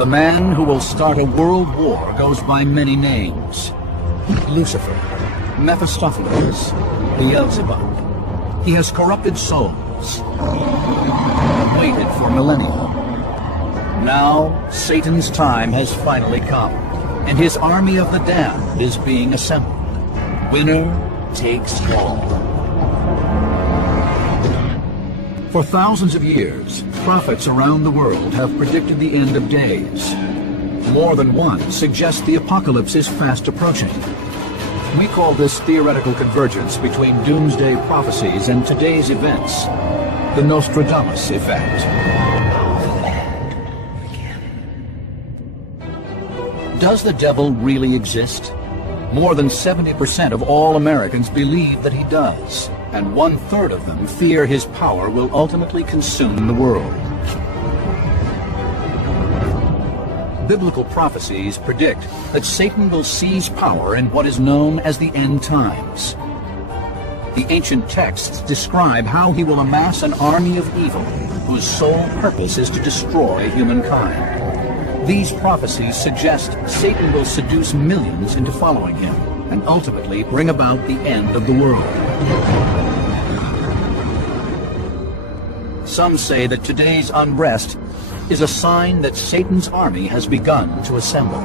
The man who will start a world war goes by many names. Lucifer, Mephistopheles, Beelzebub. He has corrupted souls, waited for millennia. Now, Satan's time has finally come, and his army of the damned is being assembled. Winner takes all. For thousands of years, prophets around the world have predicted the end of days. More than one suggests the apocalypse is fast approaching. We call this theoretical convergence between doomsday prophecies and today's events the Nostradamus effect. Does the devil really exist? More than 70% of all Americans believe that he does, and 1/3 of them fear his power will ultimately consume the world. Biblical prophecies predict that Satan will seize power in what is known as the end times. The ancient texts describe how he will amass an army of evil whose sole purpose is to destroy humankind. These prophecies suggest Satan will seduce millions into following him and ultimately bring about the end of the world. Some say that today's unrest is a sign that Satan's army has begun to assemble.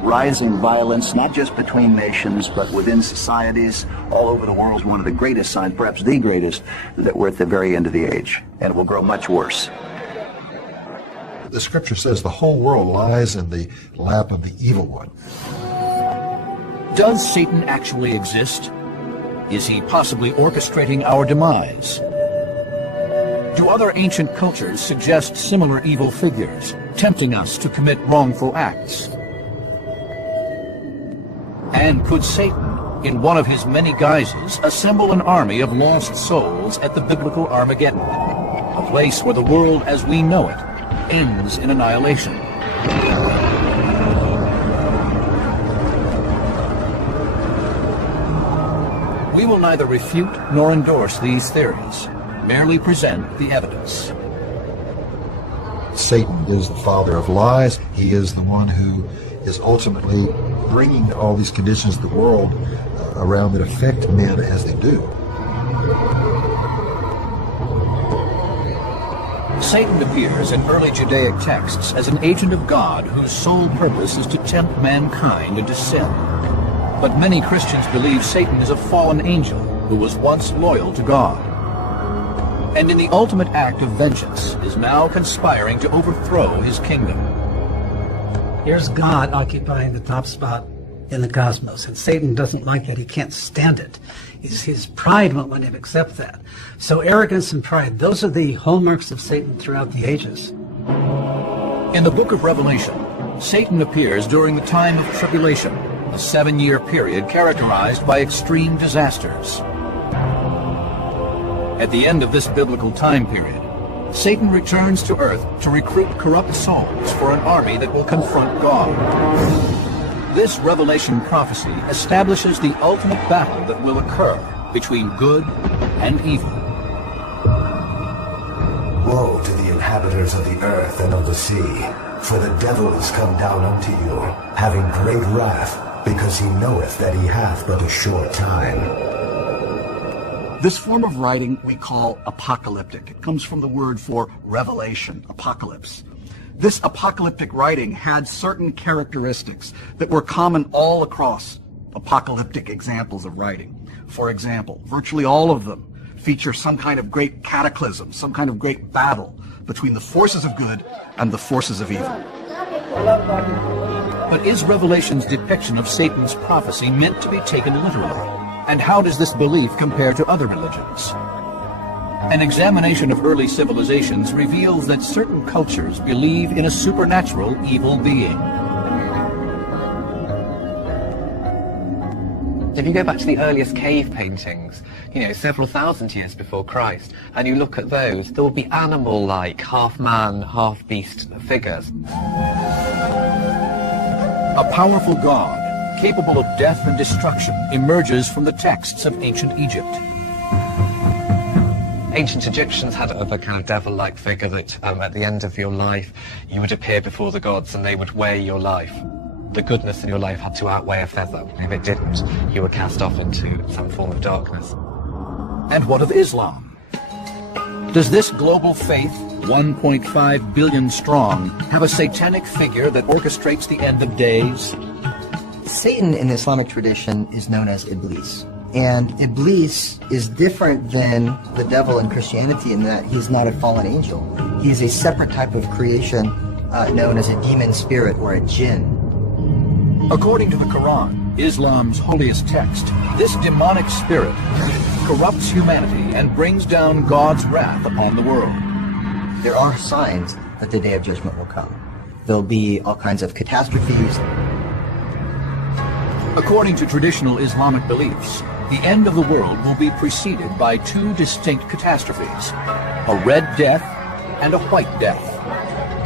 Rising violence, not just between nations, but within societies all over the world, is one of the greatest signs, perhaps the greatest, that we're at the very end of the age, and it will grow much worse. The scripture says the whole world lies in the lap of the evil one. Does Satan actually exist? Is he possibly orchestrating our demise? Do other ancient cultures suggest similar evil figures, tempting us to commit wrongful acts? And could Satan, in one of his many guises, assemble an army of lost souls at the biblical Armageddon, a place where the world as we know it ends in annihilation? We will neither refute nor endorse these theories, merely present the evidence. Satan is the father of lies. He is the one who is ultimately bringing all these conditions to the world around that affect men as they do. Satan appears in early Judaic texts as an agent of God whose sole purpose is to tempt mankind into sin. But many Christians believe Satan is a fallen angel who was once loyal to God, and in the ultimate act of vengeance is now conspiring to overthrow his kingdom. Here's God occupying the top spot in the cosmos, and Satan doesn't like that. He can't stand it. His pride won't let him accept that. So arrogance and pride, those are the hallmarks of Satan throughout the ages. In the book of Revelation, Satan appears during the time of tribulation, a 7-year period characterized by extreme disasters. At the end of this biblical time period, Satan returns to earth to recruit corrupt souls for an army that will confront God. This Revelation prophecy establishes the ultimate battle that will occur between good and evil. Woe to the inhabitants of the earth and of the sea, for the devil is come down unto you, having great wrath, because he knoweth that he hath but a short time. This form of writing we call apocalyptic. It comes from the word for revelation, apocalypse. This apocalyptic writing had certain characteristics that were common all across apocalyptic examples of writing. For example, virtually all of them feature some kind of great cataclysm, some kind of great battle between the forces of good and the forces of evil. But is Revelation's depiction of Satan's prophecy meant to be taken literally? And how does this belief compare to other religions? An examination of early civilizations reveals that certain cultures believe in a supernatural evil being. If you go back to the earliest cave paintings, several thousand years before Christ, and you look at those, there will be animal-like, half-man, half-beast figures. A powerful god, capable of death and destruction, emerges from the texts of ancient Egypt. Ancient Egyptians had a kind of devil-like figure that at the end of your life you would appear before the gods and they would weigh your life. The goodness in your life had to outweigh a feather. If it didn't, you were cast off into some form of darkness. And what of Islam? Does this global faith, 1.5 billion strong, have a satanic figure that orchestrates the end of days? Satan in the Islamic tradition is known as Iblis. And Iblis is different than the devil in Christianity in that he's not a fallen angel. He's a separate type of creation known as a demon spirit or a jinn. According to the Quran, Islam's holiest text, this demonic spirit corrupts humanity and brings down God's wrath upon the world. There are signs that the day of judgment will come. There'll be all kinds of catastrophes. According to traditional Islamic beliefs, the end of the world will be preceded by two distinct catastrophes, a red death and a white death.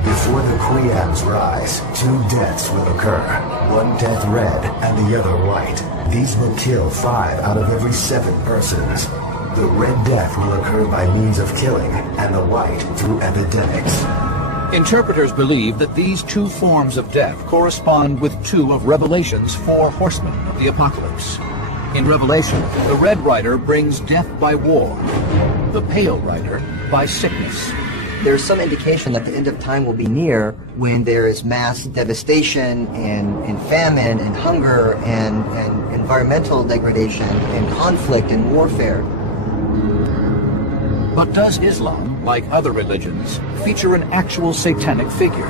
Before the Qiyams rise, two deaths will occur, one death red and the other white. These will kill 5 out of every 7 persons. The red death will occur by means of killing, and the white through epidemics. Interpreters believe that these two forms of death correspond with 2 of Revelation's 4 horsemen of the apocalypse. In Revelation, the Red Rider brings death by war, the Pale Rider by sickness. There's some indication that the end of time will be near when there is mass devastation and famine and hunger and environmental degradation and conflict and warfare. But does Islam, like other religions, feature an actual satanic figure?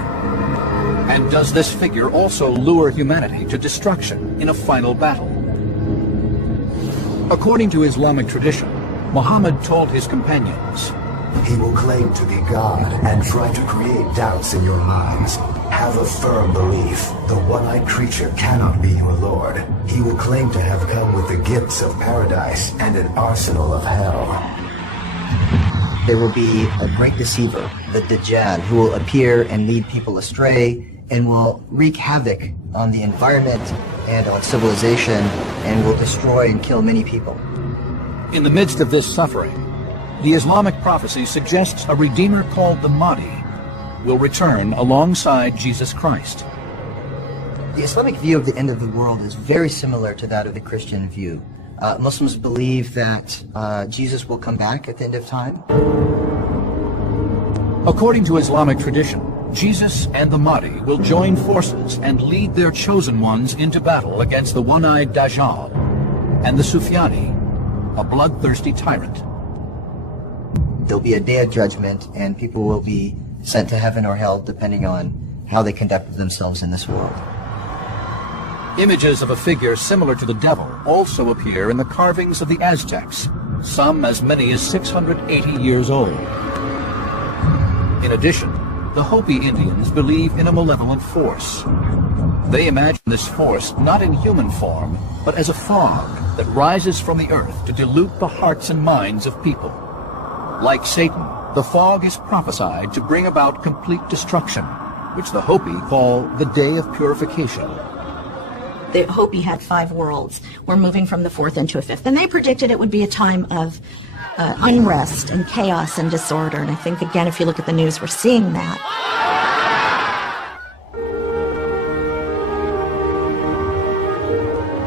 And does this figure also lure humanity to destruction in a final battle? According to Islamic tradition, Muhammad told his companions, He will claim to be God and try to create doubts in your minds. Have a firm belief. The one-eyed creature cannot be your Lord. He will claim to have come with the gifts of paradise and an arsenal of hell. There will be a great deceiver, the Dajjal, who will appear and lead people astray and will wreak havoc on the environment and on civilization and will destroy and kill many people. In the midst of this suffering, the Islamic prophecy suggests a Redeemer called the Mahdi will return alongside Jesus Christ. The Islamic view of the end of the world is very similar to that of the Christian view. Muslims believe that Jesus will come back at the end of time. According to Islamic tradition, Jesus and the Mahdi will join forces and lead their chosen ones into battle against the one-eyed Dajjal and the Sufyani, a bloodthirsty tyrant. There'll be a day of judgment and people will be sent to heaven or hell depending on how they conducted themselves in this world. Images of a figure similar to the devil also appear in the carvings of the Aztecs, some as many as 680 years old. In addition, the Hopi Indians believe in a malevolent force. They imagine this force not in human form, but as a fog that rises from the earth to dilute the hearts and minds of people. Like Satan, the fog is prophesied to bring about complete destruction, which the Hopi call the Day of Purification. The Hopi had 5 worlds. We're moving from the 4th into a 5th. And they predicted it would be a time of unrest and chaos and disorder. And I think, again, if you look at the news, we're seeing that.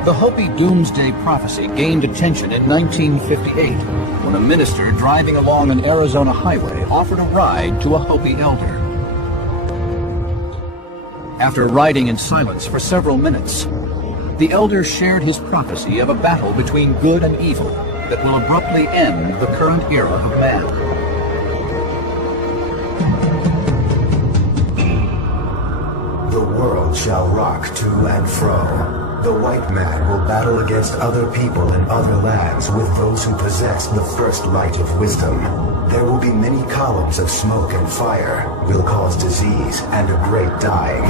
The Hopi Doomsday Prophecy gained attention in 1958 when a minister driving along an Arizona highway offered a ride to a Hopi elder. After riding in silence for several minutes, the elder shared his prophecy of a battle between good and evil that will abruptly end the current era of man. The world shall rock to and fro. The white man will battle against other people in other lands with those who possess the first light of wisdom. There will be many columns of smoke and fire, will cause disease and a great dying.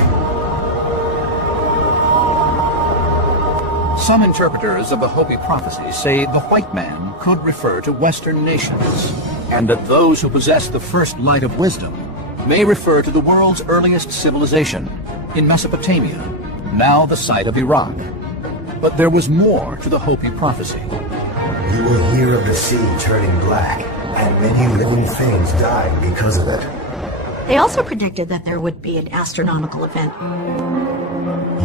Some interpreters of the Hopi prophecy say the white man could refer to Western nations, and that those who possess the first light of wisdom may refer to the world's earliest civilization in Mesopotamia, now the site of Iraq. But there was more to the Hopi prophecy. You will hear of the sea turning black, and many living things died because of it. They also predicted that there would be an astronomical event.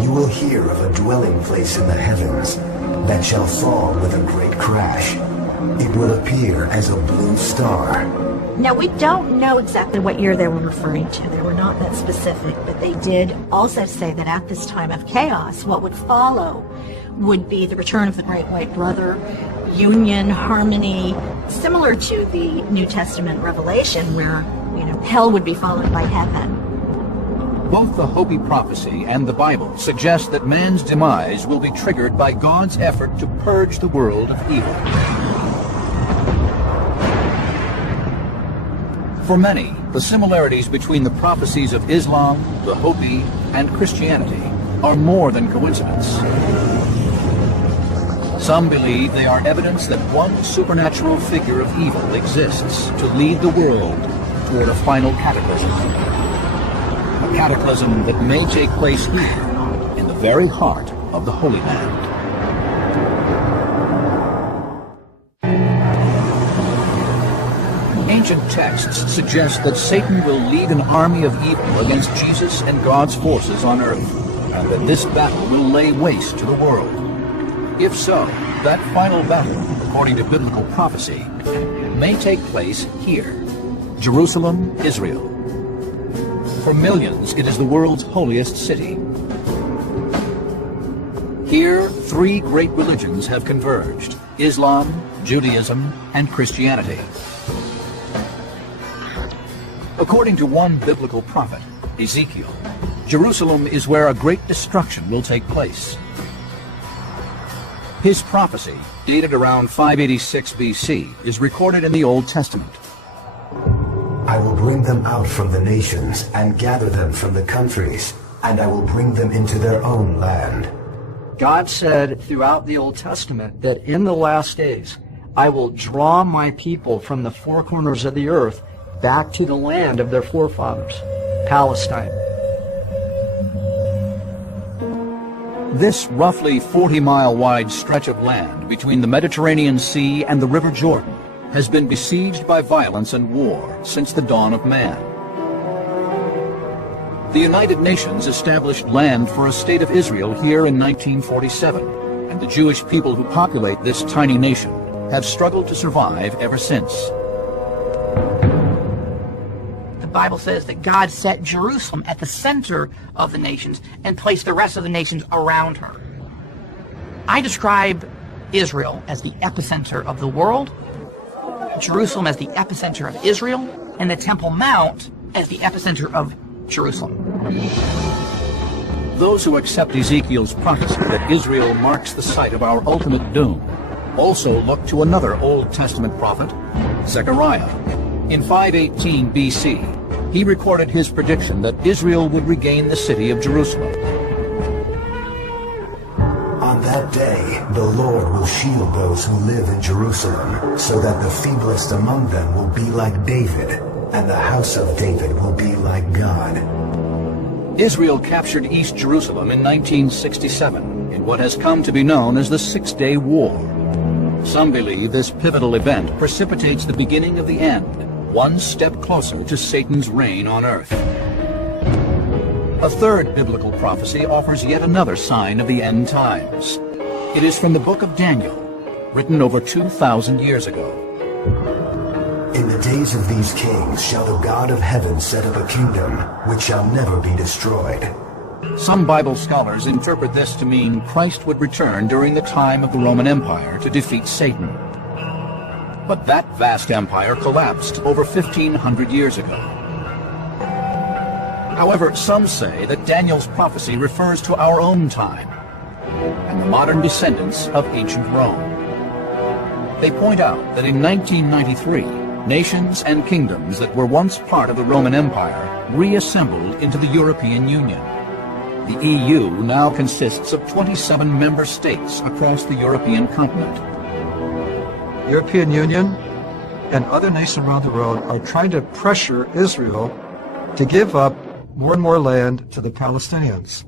You will hear of a dwelling place in the heavens that shall fall with a great crash. It will appear as a blue star. Now, we don't know exactly what year they were referring to. They were not that specific, but they did also say that at this time of chaos, what would follow would be the return of the Great White Brother, union, harmony, similar to the New Testament Revelation, where, hell would be followed by heaven. Both the Hopi prophecy and the Bible suggest that man's demise will be triggered by God's effort to purge the world of evil. For many, the similarities between the prophecies of Islam, the Hopi, and Christianity are more than coincidence. Some believe they are evidence that one supernatural figure of evil exists to lead the world toward a final cataclysm. A cataclysm that may take place here, in the very heart of the Holy Land. Ancient texts suggest that Satan will lead an army of evil against Jesus and God's forces on earth, and that this battle will lay waste to the world. If so, that final battle, according to biblical prophecy, may take place here, Jerusalem, Israel. For millions, it is the world's holiest city. Here, three great religions have converged: Islam, Judaism, and Christianity. According to one biblical prophet, Ezekiel, Jerusalem is where a great destruction will take place. His prophecy, dated around 586 BC, is recorded in the Old Testament. I will bring them out from the nations and gather them from the countries, and I will bring them into their own land. God said throughout the Old Testament that in the last days, I will draw my people from the four corners of the earth back to the land of their forefathers, Palestine. This roughly 40-mile wide stretch of land between the Mediterranean Sea and the River Jordan has been besieged by violence and war since the dawn of man. The United Nations established land for a state of Israel here in 1947, and the Jewish people who populate this tiny nation have struggled to survive ever since. The Bible says that God set Jerusalem at the center of the nations and placed the rest of the nations around her. I describe Israel as the epicenter of the world, Jerusalem as the epicenter of Israel, and the Temple Mount as the epicenter of Jerusalem. Those who accept Ezekiel's prophecy that Israel marks the site of our ultimate doom also look to another Old Testament prophet, Zechariah. In 518 BC, he recorded his prediction that Israel would regain the city of Jerusalem. On that day, the Lord will shield those who live in Jerusalem, so that the feeblest among them will be like David, and the house of David will be like God. Israel captured East Jerusalem in 1967 in what has come to be known as the Six-Day War. Some believe this pivotal event precipitates the beginning of the end, one step closer to Satan's reign on earth. A third biblical prophecy offers yet another sign of the end times. It is from the book of Daniel, written over 2,000 years ago. In the days of these kings shall the God of heaven set up a kingdom which shall never be destroyed. Some Bible scholars interpret this to mean Christ would return during the time of the Roman Empire to defeat Satan. But that vast empire collapsed over 1,500 years ago. However, some say that Daniel's prophecy refers to our own time and the modern descendants of ancient Rome. They point out that in 1993, nations and kingdoms that were once part of the Roman Empire reassembled into the European Union. The EU now consists of 27 member states across the European continent. The European Union and other nations around the world are trying to pressure Israel to give up more and more land to the Palestinians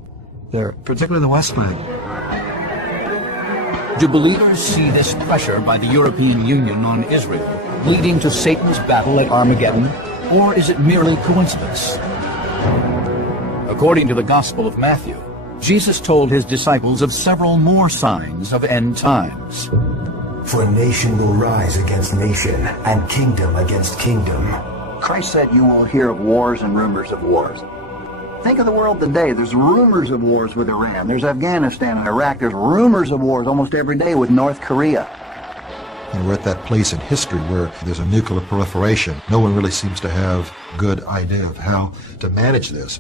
there, particularly the West Bank. Do believers see this pressure by the European Union on Israel leading to Satan's battle at Armageddon, or is it merely coincidence? According to the Gospel of Matthew, Jesus told his disciples of several more signs of end times. For nation will rise against nation, and kingdom against kingdom. Christ said you will hear of wars and rumors of wars. Think of the world today. There's rumors of wars with Iran. There's Afghanistan and Iraq. There's rumors of wars almost every day with North Korea. And we're at that place in history where there's a nuclear proliferation. No one really seems to have a good idea of how to manage this.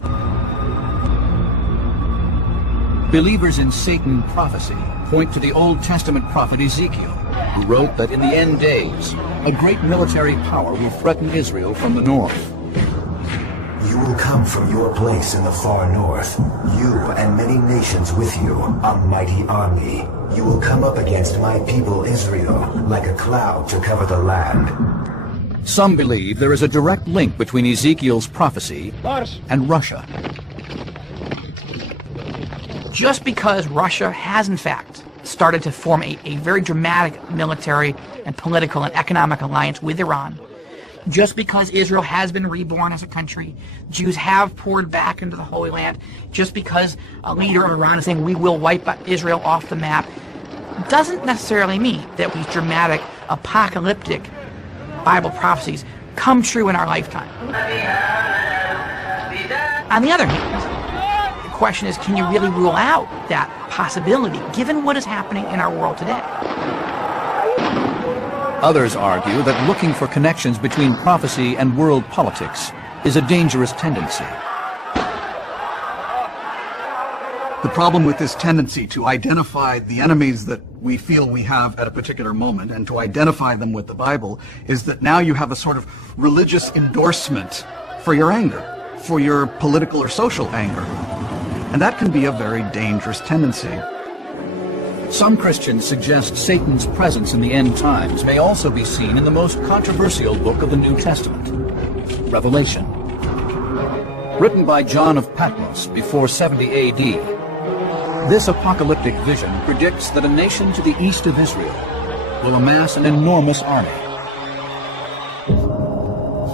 Believers in Satan prophecy point to the Old Testament prophet Ezekiel, who wrote that in the end days, a great military power will threaten Israel from the north. You will come from your place in the far north, you and many nations with you, a mighty army. You will come up against my people Israel, like a cloud to cover the land. Some believe there is a direct link between Ezekiel's prophecy and Russia. Just because Russia has, in fact, started to form a very dramatic military and political and economic alliance with Iran, just because Israel has been reborn as a country, Jews have poured back into the Holy Land, just because a leader of Iran is saying we will wipe Israel off the map, doesn't necessarily mean that these dramatic, apocalyptic Bible prophecies come true in our lifetime. On the other hand, the question is, can you really rule out that possibility, given what is happening in our world today? Others argue that looking for connections between prophecy and world politics is a dangerous tendency. The problem with this tendency to identify the enemies that we feel we have at a particular moment and to identify them with the Bible is that now you have a sort of religious endorsement for your anger, for your political or social anger. And that can be a very dangerous tendency. Some Christians suggest Satan's presence in the end times may also be seen in the most controversial book of the New Testament, Revelation. Written by John of Patmos before 70 A.D., this apocalyptic vision predicts that a nation to the east of Israel will amass an enormous army.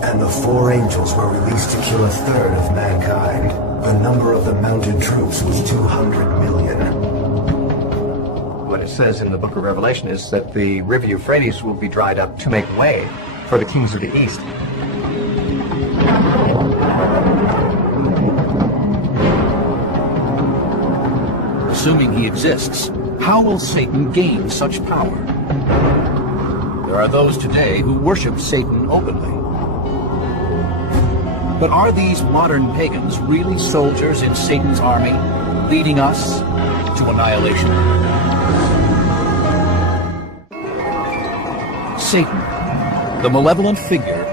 And the 4 angels were released to kill 1/3 of mankind. The number of the mounted troops was 200 million. What it says in the book of Revelation is that the river Euphrates will be dried up to make way for the kings of the east. Assuming he exists, how will Satan gain such power? There are those today who worship Satan openly. But are these modern pagans really soldiers in Satan's army, leading us to annihilation? Satan, the malevolent figure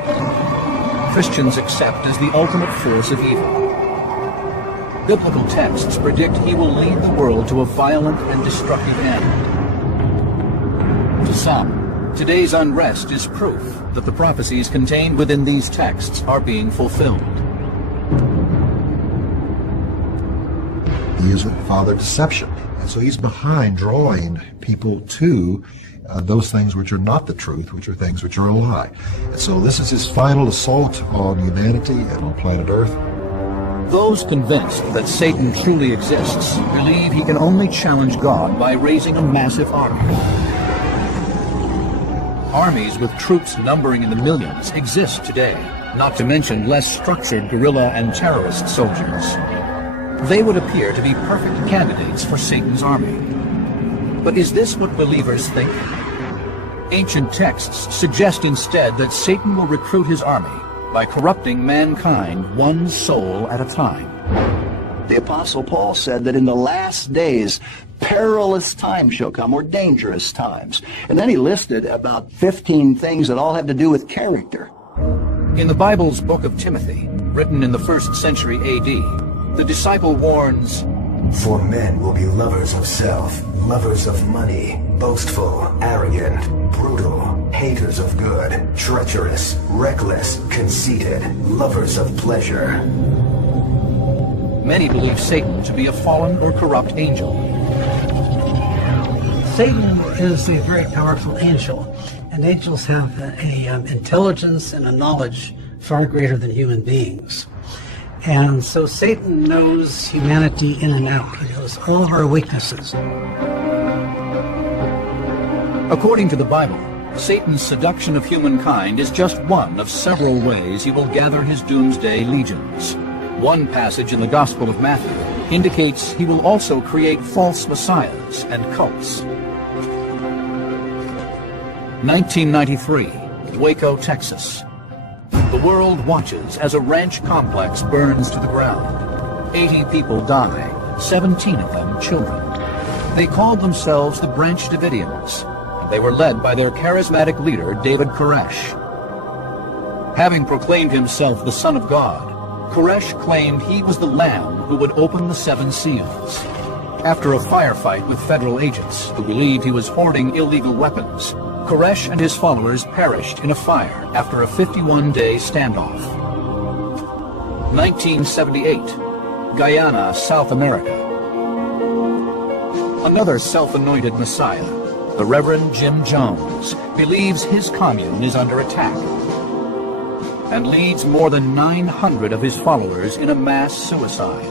Christians accept as the ultimate force of evil. Biblical texts predict he will lead the world to a violent and destructive end. To some, today's unrest is proof that the prophecies contained within these texts are being fulfilled. He is the father of deception. And so he's behind drawing people to those things which are not the truth, which are things which are a lie. And so this is his final assault on humanity and on planet Earth. Those convinced that Satan truly exists believe he can only challenge God by raising a massive army. Armies with troops numbering in the millions exist today, not to mention less structured guerrilla and terrorist soldiers. They would appear to be perfect candidates for Satan's army. But is this what believers think? Ancient texts suggest instead that Satan will recruit his army by corrupting mankind one soul at a time. The Apostle Paul said that in the last days, perilous times shall come, or dangerous times. And then he listed about 15 things that all have to do with character. In the Bible's book of Timothy, written in the 1st century A.D., the disciple warns, For men will be lovers of self, lovers of money, boastful, arrogant, brutal, haters of good, treacherous, reckless, conceited, lovers of pleasure. Many believe Satan to be a fallen or corrupt angel. Satan is a very powerful angel, and angels have an intelligence and a knowledge far greater than human beings. And so Satan knows humanity in and out. He knows all of our weaknesses. According to the Bible, Satan's seduction of humankind is just one of several ways he will gather his doomsday legions. One passage in the Gospel of Matthew indicates he will also create false messiahs and cults. 1993, Waco, Texas. The world watches as a ranch complex burns to the ground. 80 people die, 17 of them children. They called themselves the Branch Davidians. They were led by their charismatic leader, David Koresh. Having proclaimed himself the Son of God, Koresh claimed he was the Lamb who would open the 7 seals. After a firefight with federal agents who believed he was hoarding illegal weapons, Koresh and his followers perished in a fire after a 51-day standoff. 1978, Guyana, South America. Another self-anointed Messiah, the Reverend Jim Jones, believes his commune is under attack and leads more than 900 of his followers in a mass suicide.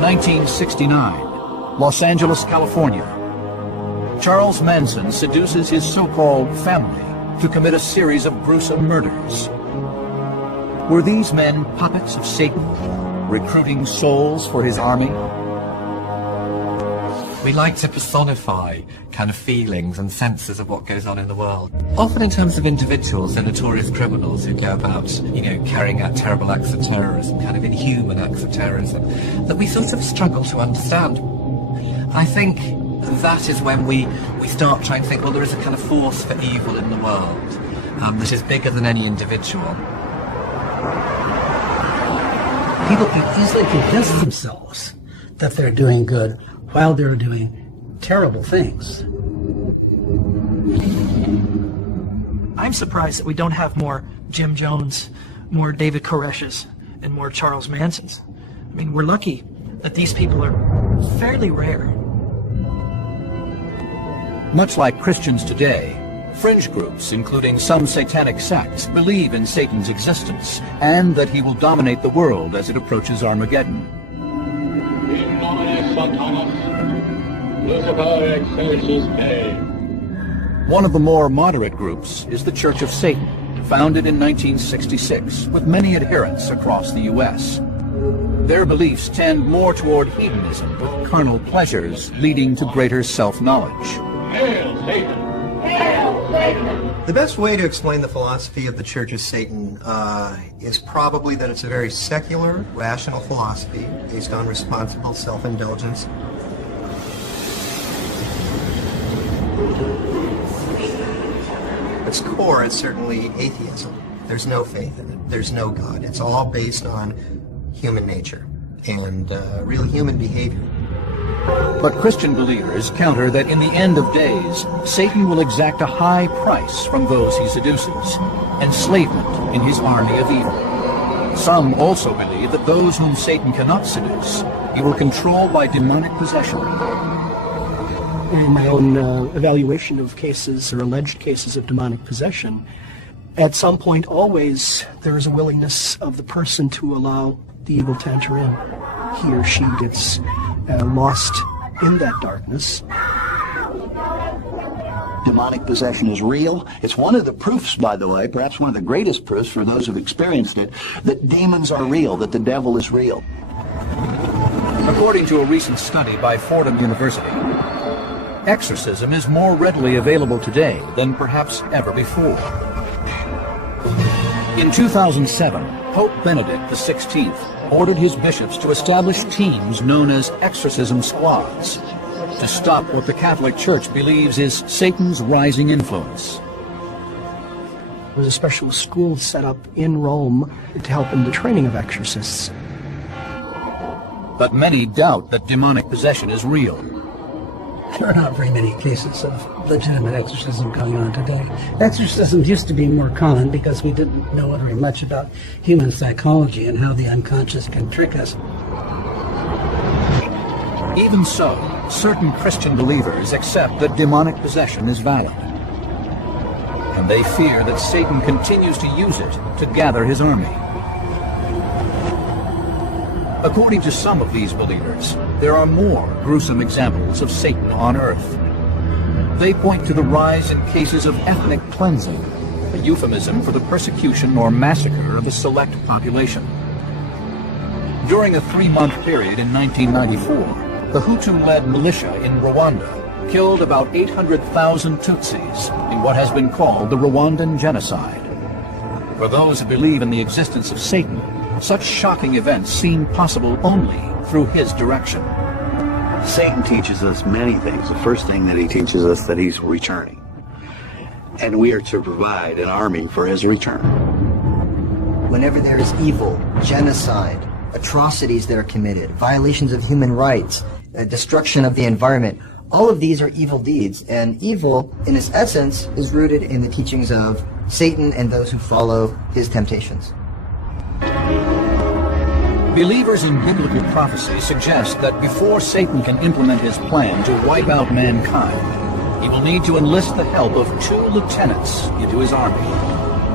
1969, Los Angeles, California. Charles Manson seduces his so-called family to commit a series of gruesome murders. Were these men puppets of Satan, recruiting souls for his army? We like to personify kind of feelings and senses of what goes on in the world. Often in terms of individuals and notorious criminals who go about, carrying out terrible acts of terrorism, kind of inhuman acts of terrorism, that we sort of struggle to understand. I think that is when we start trying to think, well, there is a kind of force for evil in the world that is bigger than any individual. People can easily convince themselves that they're doing good while they're doing terrible things. I'm surprised that we don't have more Jim Jones, more David Koreshes, and more Charles Mansons. I mean, we're lucky that these people are fairly rare. Much like Christians today, fringe groups, including some satanic sects, believe in Satan's existence and that he will dominate the world as it approaches Armageddon. In nomine Satanas, Lucifer excelsis me. One of the more moderate groups is the Church of Satan, founded in 1966, with many adherents across the U.S. Their beliefs tend more toward hedonism, with carnal pleasures leading to greater self-knowledge. Hail Satan! Hail Satan! The best way to explain the philosophy of the Church of Satan is probably that it's a very secular, rational philosophy based on responsible self-indulgence. Its core is certainly atheism. There's no faith in it. There's no God. It's all based on human nature and real human behavior. But Christian believers counter that in the end of days, Satan will exact a high price from those he seduces, enslavement in his army of evil. Some also believe that those whom Satan cannot seduce, he will control by demonic possession. In my own evaluation of cases or alleged cases of demonic possession, at some point always there is a willingness of the person to allow the evil to enter in. He or she gets lost in that darkness. Demonic possession is real. It's one of the proofs, by the way, perhaps one of the greatest proofs for those who've experienced it, that demons are real, that the devil is real. According to a recent study by Fordham University, exorcism is more readily available today than perhaps ever before. In 2007, Pope Benedict XVI ordered his bishops to establish teams known as exorcism squads to stop what the Catholic Church believes is Satan's rising influence. There was a special school set up in Rome to help in the training of exorcists. But many doubt that demonic possession is real. There are not very many cases of legitimate exorcism going on today. Exorcisms used to be more common because we didn't know very much about human psychology and how the unconscious can trick us. Even so, certain Christian believers accept that demonic possession is valid. And they fear that Satan continues to use it to gather his army. According to some of these believers, there are more gruesome examples of Satan on earth. They point to the rise in cases of ethnic cleansing, a euphemism for the persecution or massacre of a select population. During a 3-month period in 1994, the Hutu-led militia in Rwanda killed about 800,000 Tutsis in what has been called the Rwandan genocide. For those who believe in the existence of Satan, such shocking events seem possible only through his direction. Satan teaches us many things. The first thing that he teaches us that he's returning. And we are to provide an army for his return. Whenever there is evil, genocide, atrocities that are committed, violations of human rights, destruction of the environment, all of these are evil deeds, and evil, in its essence, is rooted in the teachings of Satan and those who follow his temptations. Believers in biblical prophecy suggest that before Satan can implement his plan to wipe out mankind, he will need to enlist the help of 2 lieutenants into his army.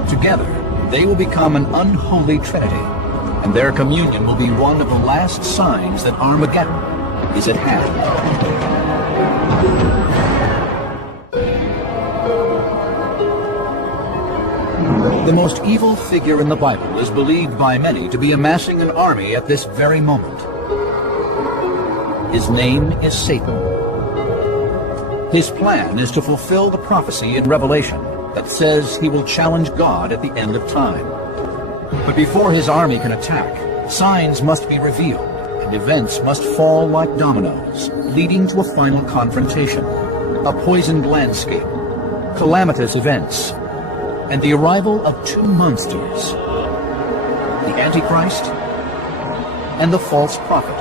Together, they will become an unholy trinity, and their communion will be one of the last signs that Armageddon is at hand. The most evil figure in the Bible is believed by many to be amassing an army at this very moment. His name is Satan. His plan is to fulfill the prophecy in Revelation that says he will challenge God at the end of time. But before his army can attack, signs must be revealed, and events must fall like dominoes, leading to a final confrontation, a poisoned landscape, calamitous events, and the arrival of 2 monsters, the Antichrist and the false prophet,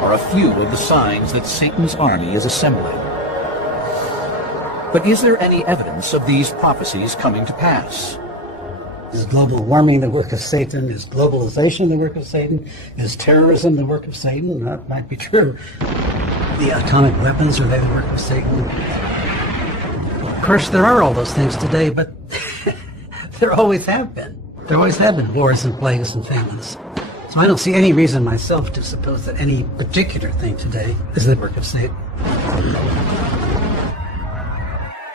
are a few of the signs that Satan's army is assembling. But is there any evidence of these prophecies coming to pass? Is global warming the work of Satan? Is globalization the work of Satan? Is terrorism the work of Satan? That might be true. The atomic weapons, are they the work of Satan? Of course, there are all those things today, but there always have been. There always have been wars and plagues and famines. So I don't see any reason myself to suppose that any particular thing today is the work of Satan.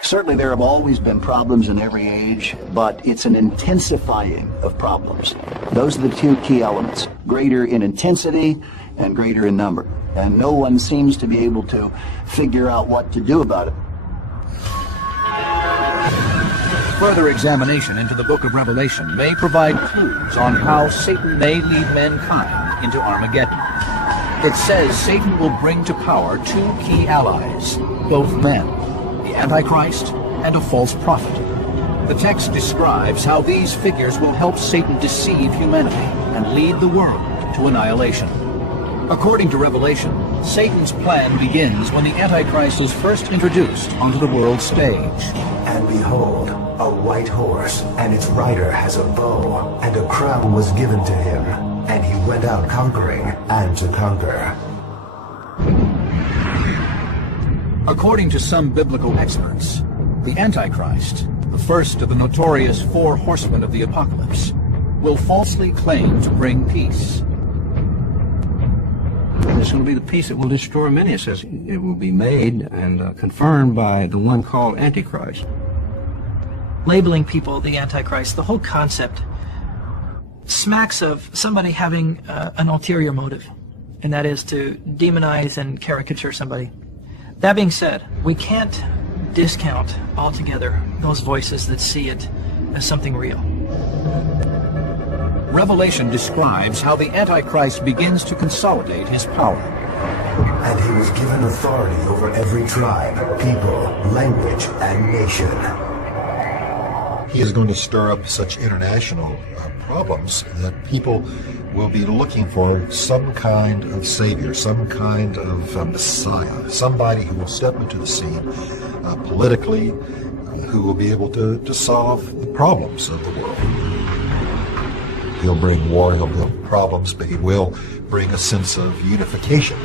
Certainly there have always been problems in every age, but it's an intensifying of problems. Those are the 2 key elements, greater in intensity and greater in number. And no one seems to be able to figure out what to do about it. Further examination into the book of Revelation may provide clues on how Satan may lead mankind into Armageddon. It says Satan will bring to power 2 key allies, both men, the Antichrist and a false prophet. The text describes how these figures will help Satan deceive humanity and lead the world to annihilation. According to Revelation, Satan's plan begins when the Antichrist is first introduced onto the world stage. And behold, a white horse, and its rider has a bow, and a crown was given to him, and he went out conquering and to conquer. According to some biblical experts, the Antichrist, the first of the notorious 4 horsemen of the apocalypse, will falsely claim to bring peace. It's going to be the peace that will destroy many. It says it will be made and confirmed by the one called Antichrist. Labeling people the Antichrist, the whole concept smacks of somebody having an ulterior motive, and that is to demonize and caricature somebody. That being said, we can't discount altogether those voices that see it as something real. Revelation describes how the Antichrist begins to consolidate his power. And he was given authority over every tribe, people, language, and nation. He is going to stir up such international problems that people will be looking for some kind of savior, some kind of messiah, somebody who will step into the scene politically, who will be able to solve the problems of the world. He'll bring war, he'll bring problems, but he will bring a sense of unification.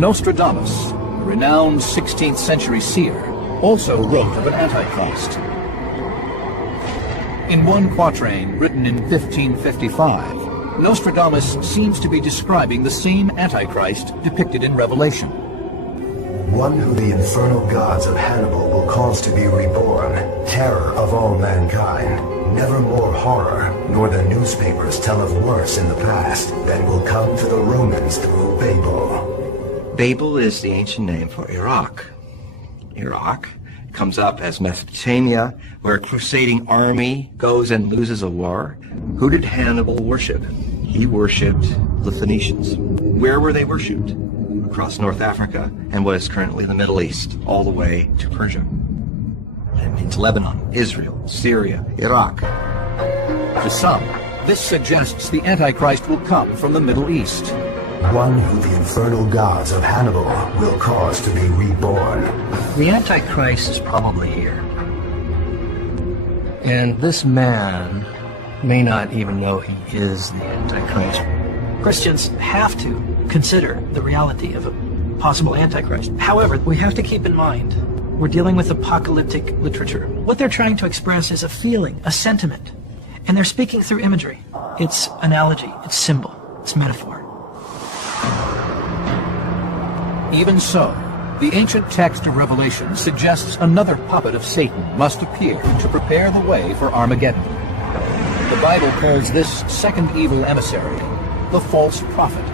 Nostradamus, a renowned 16th century seer, also wrote of an Antichrist. In one quatrain written in 1555, Nostradamus seems to be describing the same Antichrist depicted in Revelation. One who the infernal gods of Hannibal will cause to be reborn, terror of all mankind. Never more horror, nor the newspapers tell of worse in the past, than will come to the Romans through Babel. Babel is the ancient name for Iraq. Iraq comes up as Mesopotamia, where a crusading army goes and loses a war. Who did Hannibal worship? He worshipped the Phoenicians. Where were they worshipped? Across North Africa and what is currently the Middle East, all the way to Persia. That means Lebanon, Israel, Syria, Iraq. To some, this suggests the Antichrist will come from the Middle East. One who the infernal gods of Hannibal will cause to be reborn. The Antichrist is probably here. And this man may not even know he is the Antichrist. Christians have to consider the reality of a possible Antichrist. However, we have to keep in mind we're dealing with apocalyptic literature. What they're trying to express is a feeling, a sentiment. And they're speaking through imagery. It's analogy, it's symbol, it's metaphor. Even so, the ancient text of Revelation suggests another puppet of Satan must appear to prepare the way for Armageddon. The Bible calls this second evil emissary the false prophet.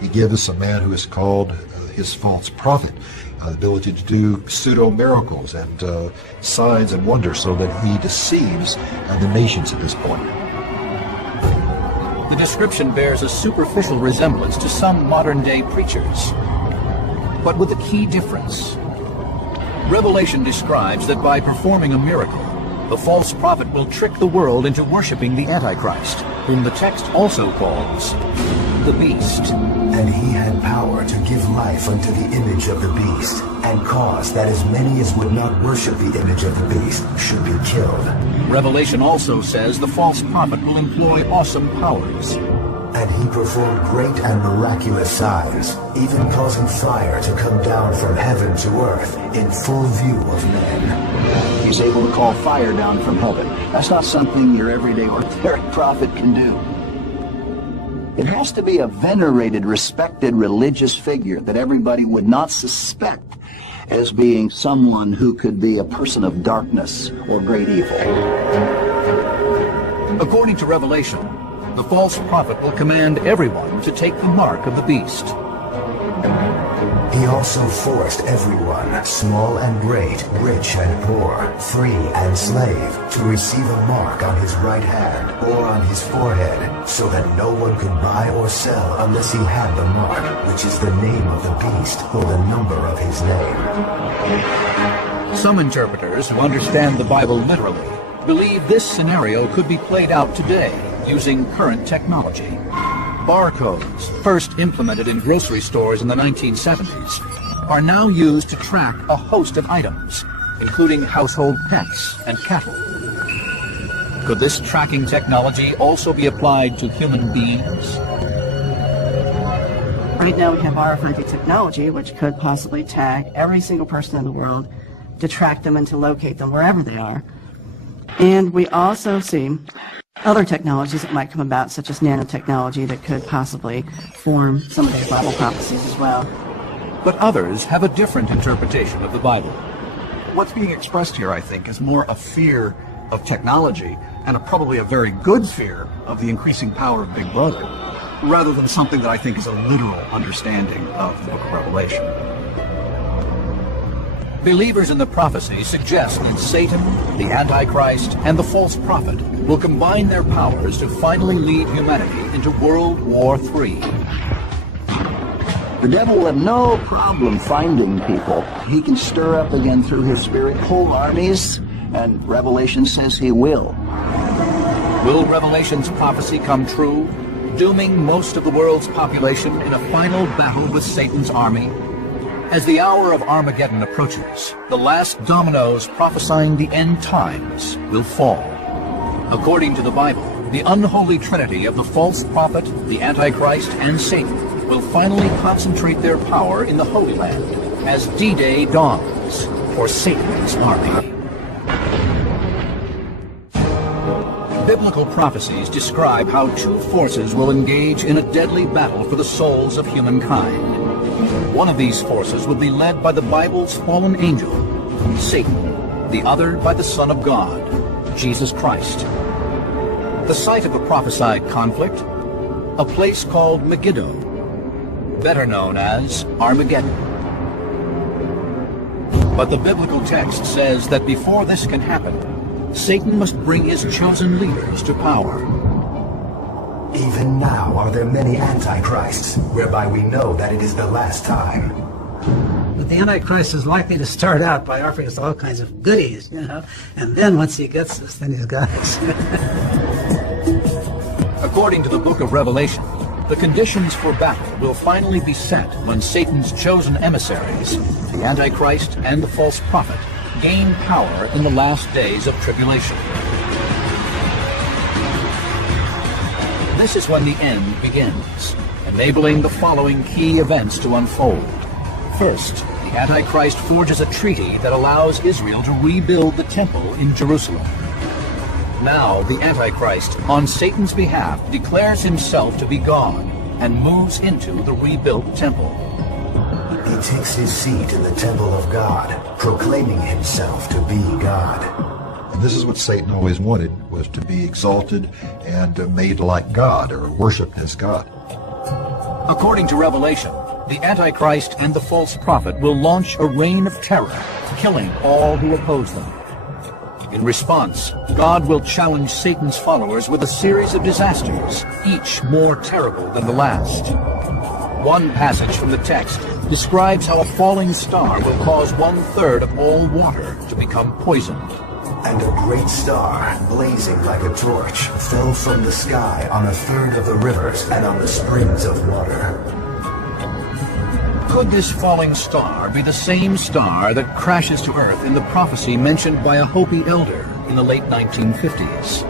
He gives us a man who is called his false prophet, the ability to do pseudo-miracles and signs and wonders so that he deceives the nations at this point. The description bears a superficial resemblance to some modern-day preachers, but with a key difference. Revelation describes that by performing a miracle, the false prophet will trick the world into worshiping the Antichrist, whom the text also calls the beast. And he had power to give life unto the image of the beast, and cause that as many as would not worship the image of the beast should be killed. Revelation also says the false prophet will employ awesome powers. And he performed great and miraculous signs, even causing fire to come down from heaven to earth in full view of men. He's able to call fire down from heaven. That's not something your everyday ordinary prophet can do. It has to be a venerated, respected religious figure that everybody would not suspect as being someone who could be a person of darkness or great evil. According to Revelation, the false prophet will command everyone to take the mark of the beast. He also forced everyone, small and great, rich and poor, free and slave, to receive a mark on his right hand or on his forehead, so that no one could buy or sell unless he had the mark, which is the name of the beast or the number of his name. Some interpreters who understand the Bible literally believe this scenario could be played out today using current technology. Barcodes, first implemented in grocery stores in the 1970s, are now used to track a host of items, including household pets and cattle. Could this tracking technology also be applied to human beings? Right now we have RFID technology, which could possibly tag every single person in the world to track them and to locate them wherever they are. And we also see other technologies that might come about, such as nanotechnology, that could possibly form some of these Bible prophecies as well. But others have a different interpretation of the Bible. What's being expressed here, I think, is more a fear of technology and probably a very good fear of the increasing power of Big Brother, rather than something that I think is a literal understanding of the book of Revelation. Believers in the prophecy suggest that Satan, the Antichrist, and the false prophet will combine their powers to finally lead humanity into World War III. The devil will have no problem finding people. He can stir up again through his spirit whole armies, and Revelation says he will. Will Revelation's prophecy come true, dooming most of the world's population in a final battle with Satan's army? As the hour of Armageddon approaches, the last dominoes prophesying the end times will fall. According to the Bible, the unholy trinity of the false prophet, the Antichrist, and Satan will finally concentrate their power in the Holy Land as D-Day dawns for Satan's army. Biblical prophecies describe how two forces will engage in a deadly battle for the souls of humankind. One of these forces will be led by the Bible's fallen angel, Satan, the other by the Son of God, Jesus Christ. The site of the prophesied conflict, a place called Megiddo, better known as Armageddon. But the biblical text says that before this can happen, Satan must bring his chosen leaders to power. Even now are there many antichrists, whereby we know that it is the last time. But the Antichrist is likely to start out by offering us all kinds of goodies, and then once he gets us, then he's got us. According to the book of Revelation, the conditions for battle will finally be set when Satan's chosen emissaries, the Antichrist and the false prophet, gain power in the last days of tribulation. This is when the end begins, enabling the following key events to unfold. First, the Antichrist forges a treaty that allows Israel to rebuild the temple in Jerusalem. Now, the Antichrist, on Satan's behalf, declares himself to be God and moves into the rebuilt temple. He takes his seat in the temple of God, proclaiming himself to be God. And this is what Satan always wanted, was to be exalted and made like God, or worshipped as God. According to Revelation, the Antichrist and the false prophet will launch a reign of terror, killing all who oppose them. In response, God will challenge Satan's followers with a series of disasters, each more terrible than the last. One passage from the text describes how a falling star will cause 1/3 of all water to become poisoned. And a great star, blazing like a torch, fell from the sky on 1/3 of the rivers and on the springs of water. Could this falling star be the same star that crashes to Earth in the prophecy mentioned by a Hopi elder in the late 1950s?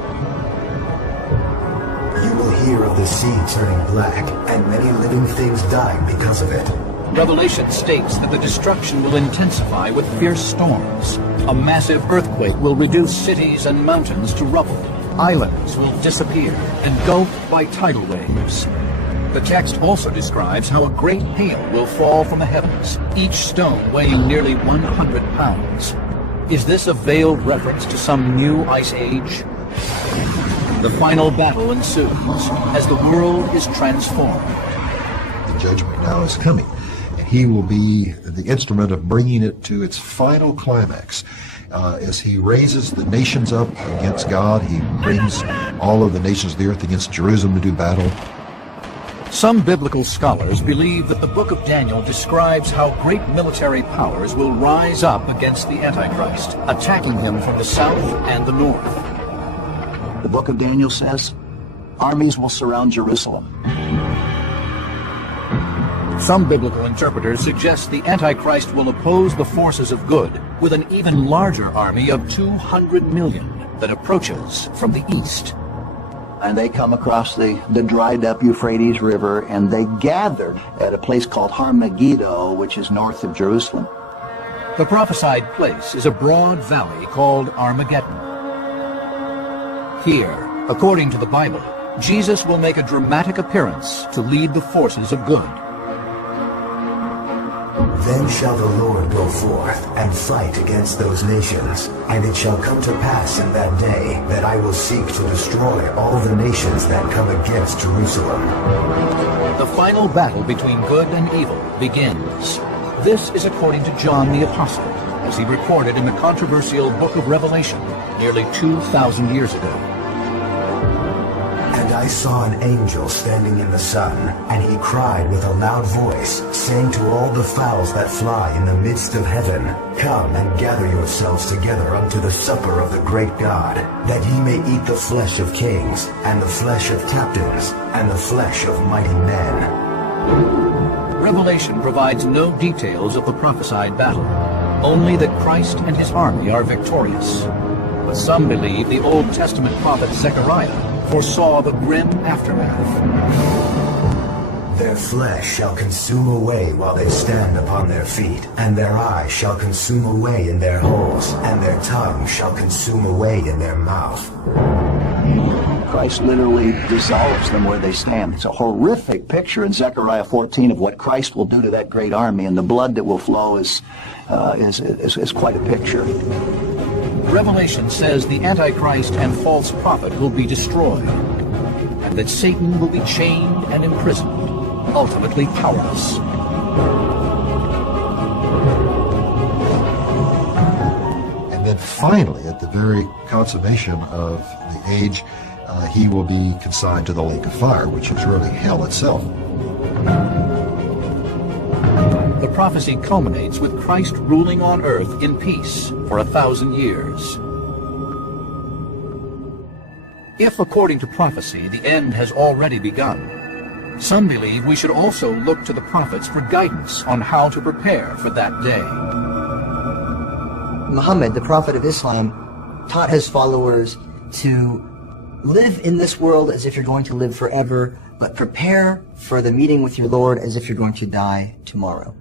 You will hear of the sea turning black, and many living things dying because of it. Revelation states that the destruction will intensify with fierce storms. A massive earthquake will reduce cities and mountains to rubble. Islands will disappear, engulfed by tidal waves. The text also describes how a great hail will fall from the heavens, each stone weighing nearly 100 pounds. Is this a veiled reference to some new ice age? The final battle ensues as the world is transformed. The judgment now is coming. He will be the instrument of bringing it to its final climax. As he raises the nations up against God, he brings all of the nations of the earth against Jerusalem to do battle. Some biblical scholars believe that the book of Daniel describes how great military powers will rise up against the Antichrist, attacking him from the south and the north. The book of Daniel says, armies will surround Jerusalem. Some biblical interpreters suggest the Antichrist will oppose the forces of good with an even larger army of 200 million that approaches from the east. And they come across the dried up Euphrates River, and they gather at a place called Megiddo, which is north of Jerusalem. The prophesied place is a broad valley called Armageddon. Here, according to the Bible, Jesus will make a dramatic appearance to lead the forces of good. Then shall the Lord go forth and fight against those nations, and it shall come to pass in that day that I will seek to destroy all the nations that come against Jerusalem. The final battle between good and evil begins. This is according to John the Apostle, as he recorded in the controversial book of Revelation nearly 2,000 years ago. And I saw an angel standing in the sun, and he cried with a loud voice, saying to all the fowls that fly in the midst of heaven, Come and gather yourselves together unto the supper of the great God, that ye may eat the flesh of kings, and the flesh of captains, and the flesh of mighty men. Revelation provides no details of the prophesied battle, only that Christ and his army are victorious. But some believe the Old Testament prophet Zechariah foresaw the grim aftermath. Their flesh shall consume away while they stand upon their feet, and their eye shall consume away in their holes, and their tongue shall consume away in their mouth. Christ literally dissolves them where they stand. It's a horrific picture in Zechariah 14 of what Christ will do to that great army, and the blood that will flow is quite a picture. Revelation says the Antichrist and false prophet will be destroyed, and that Satan will be chained and imprisoned, ultimately powerless. And then finally, at the very consummation of the age, he will be consigned to the lake of fire, which is really hell itself. The prophecy culminates with Christ ruling on earth in peace for 1,000 years. If, according to prophecy, the end has already begun, some believe we should also look to the prophets for guidance on how to prepare for that day. Muhammad, the prophet of Islam, taught his followers to live in this world as if you're going to live forever, but prepare for the meeting with your Lord as if you're going to die tomorrow.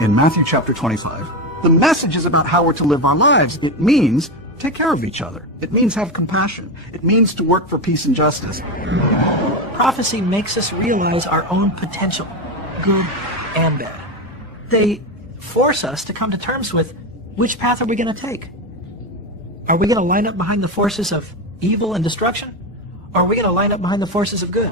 In Matthew chapter 25, the message is about how we're to live our lives. It means take care of each other. It means have compassion. It means to work for peace and justice. Prophecy makes us realize our own potential, good and bad. They force us to come to terms with which path are we going to take. Are we going to line up behind the forces of evil and destruction? Or are we going to line up behind the forces of good?